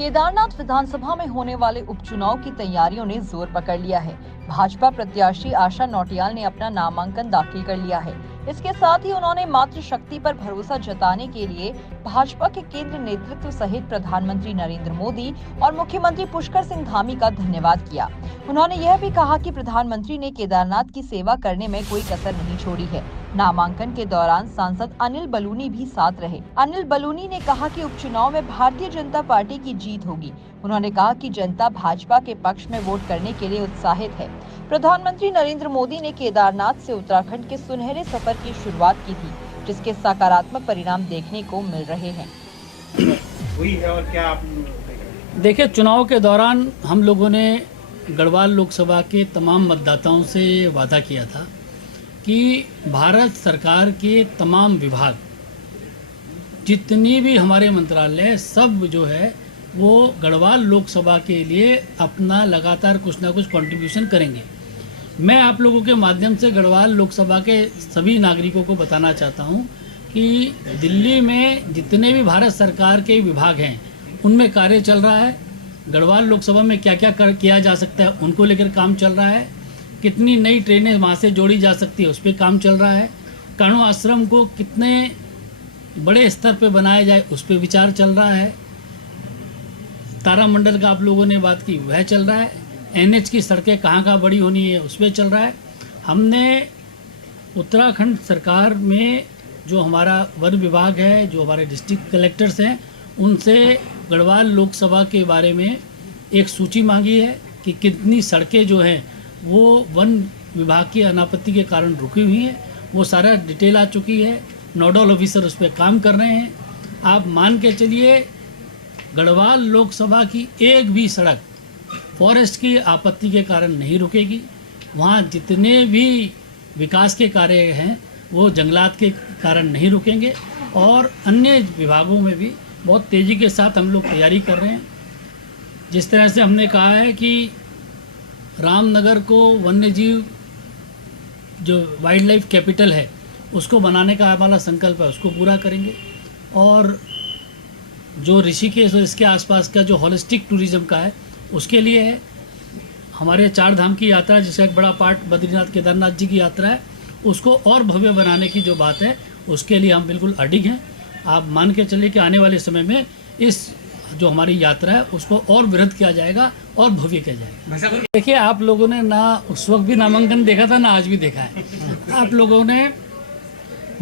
केदारनाथ विधानसभा में होने वाले उपचुनाव की तैयारियों ने जोर पकड़ लिया है। भाजपा प्रत्याशी आशा नौटियाल ने अपना नामांकन दाखिल कर लिया है। इसके साथ ही उन्होंने मातृशक्ति पर भरोसा जताने के लिए भाजपा के केंद्र नेतृत्व सहित प्रधानमंत्री नरेंद्र मोदी और मुख्यमंत्री पुष्कर सिंह धामी का धन्यवाद किया। उन्होंने यह भी कहा कि प्रधानमंत्री ने केदारनाथ की सेवा करने में कोई कसर नहीं छोड़ी है। नामांकन के दौरान सांसद अनिल बलूनी भी साथ रहे। अनिल बलूनी ने कहा कि उपचुनाव में भारतीय जनता पार्टी की जीत होगी। उन्होंने कहा कि जनता भाजपा के पक्ष में वोट करने के लिए उत्साहित है। प्रधानमंत्री नरेंद्र मोदी ने केदारनाथ से उत्तराखंड के सुनहरे सफर की शुरुआत की थी, जिसके सकारात्मक परिणाम देखने को मिल रहे हैं। हुई है और क्या आप देखिए, चुनाव के दौरान हम लोगों ने गढ़वाल लोकसभा के तमाम मतदाताओं से वादा किया था कि भारत सरकार के तमाम विभाग, जितनी भी हमारे मंत्रालय, सब जो है वो गढ़वाल लोकसभा के लिए अपना लगातार कुछ ना कुछ कंट्रीब्यूशन करेंगे। मैं आप लोगों के माध्यम से गढ़वाल लोकसभा के सभी नागरिकों को बताना चाहता हूं कि दिल्ली में जितने भी भारत सरकार के विभाग हैं उनमें कार्य चल रहा है। गढ़वाल लोकसभा में क्या क्या किया जा सकता है उनको लेकर काम चल रहा है। कितनी नई ट्रेनें वहाँ से जोड़ी जा सकती है उस पर काम चल रहा है। कानू आश्रम को कितने बड़े स्तर पे बनाया जाए उस पर विचार चल रहा है। तारामंडल का आप लोगों ने बात की, वह चल रहा है। एनएच की सड़कें कहाँ बड़ी होनी है उस पर चल रहा है। हमने उत्तराखंड सरकार में जो हमारा वन विभाग है, जो हमारे डिस्ट्रिक्ट कलेक्टर्स हैं, उनसे गढ़वाल लोकसभा के बारे में एक सूची मांगी है कि कितनी सड़कें जो हैं वो वन विभाग की अनापत्ति के कारण रुकी हुई हैं। वो सारा डिटेल आ चुकी है। नोडल ऑफिसर उस पर काम कर रहे हैं। आप मान के चलिए, गढ़वाल लोकसभा की एक भी सड़क फॉरेस्ट की आपत्ति के कारण नहीं रुकेगी। वहाँ जितने भी विकास के कार्य हैं वो जंगलात के कारण नहीं रुकेंगे। और अन्य विभागों में भी बहुत तेज़ी के साथ हम लोग तैयारी कर रहे हैं। जिस तरह से हमने कहा है कि रामनगर को वन्यजीव जो वाइल्ड लाइफ कैपिटल है उसको बनाने का हमारा संकल्प है, उसको पूरा करेंगे। और जो ऋषिकेश और इसके आसपास का जो होलिस्टिक टूरिज़्म का है उसके लिए है। हमारे 4 धाम की यात्रा, जिसका एक बड़ा पार्ट बद्रीनाथ केदारनाथ जी की यात्रा है, उसको और भव्य बनाने की जो बात है उसके लिए हम बिल्कुल अडिग हैं। आप मान के चलिए कि आने वाले समय में इस जो हमारी यात्रा है उसको और वृहद किया जाएगा और भव्य किया जाएगा। देखिए, आप लोगों ने ना उस वक्त भी नामांकन देखा था, ना आज भी देखा है। आप लोगों ने,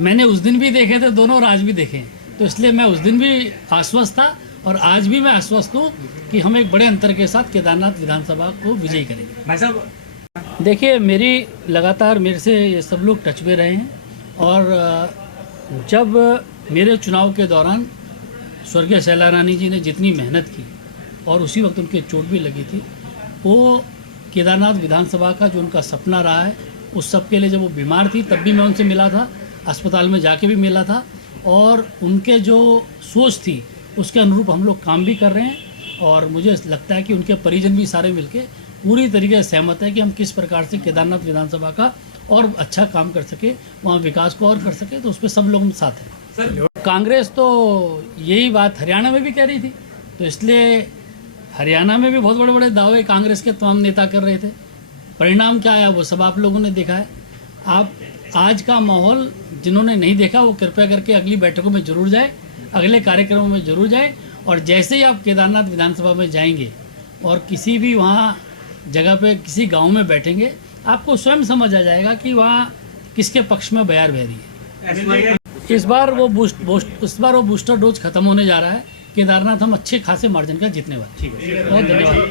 मैंने उस दिन भी देखे थे दोनों और आज भी देखे, तो इसलिए मैं उस दिन भी आश्वस्त था और आज भी मैं आश्वस्त हूँ कि हम एक बड़े अंतर के साथ केदारनाथ विधानसभा को विजयी करेंगे। भाई साहब, देखिए, मेरी लगातार मेरे से ये सब लोग टच में रहे हैं। और जब मेरे चुनाव के दौरान स्वर्गीय शैला रानी जी ने जितनी मेहनत की और उसी वक्त उनके चोट भी लगी थी, वो केदारनाथ विधानसभा का जो उनका सपना रहा है उस सब के लिए, जब वो बीमार थी तब भी मैं उनसे मिला था, अस्पताल में जाके भी मिला था। और उनके जो सोच थी उसके अनुरूप हम लोग काम भी कर रहे हैं। और मुझे लगता है कि उनके परिजन भी सारे मिलके पूरी तरीके से सहमत है कि हम किस प्रकार से केदारनाथ विधानसभा का और अच्छा काम कर सके, वहाँ विकास को और कर सके, तो उस पर सब लोग साथ हैं। कांग्रेस तो यही बात हरियाणा में भी कह रही थी, तो इसलिए हरियाणा में भी बहुत बड़े बड़े दावे कांग्रेस के तमाम नेता कर रहे थे। परिणाम क्या आया वो सब आप लोगों ने देखा है। आप आज का माहौल जिन्होंने नहीं देखा वो कृपया करके अगली बैठकों में जरूर जाए, अगले कार्यक्रमों में जरूर जाए। और जैसे ही आप केदारनाथ विधानसभा में जाएंगे और किसी भी वहाँ जगह पे किसी गांव में बैठेंगे, आपको स्वयं समझ आ जाएगा कि वहाँ किसके पक्ष में बयार बह रही है। इस बार वो बूस्टर डोज खत्म होने जा रहा है। केदारनाथ हम अच्छे खासे मार्जिन का जीतने वाले। बहुत धन्यवाद।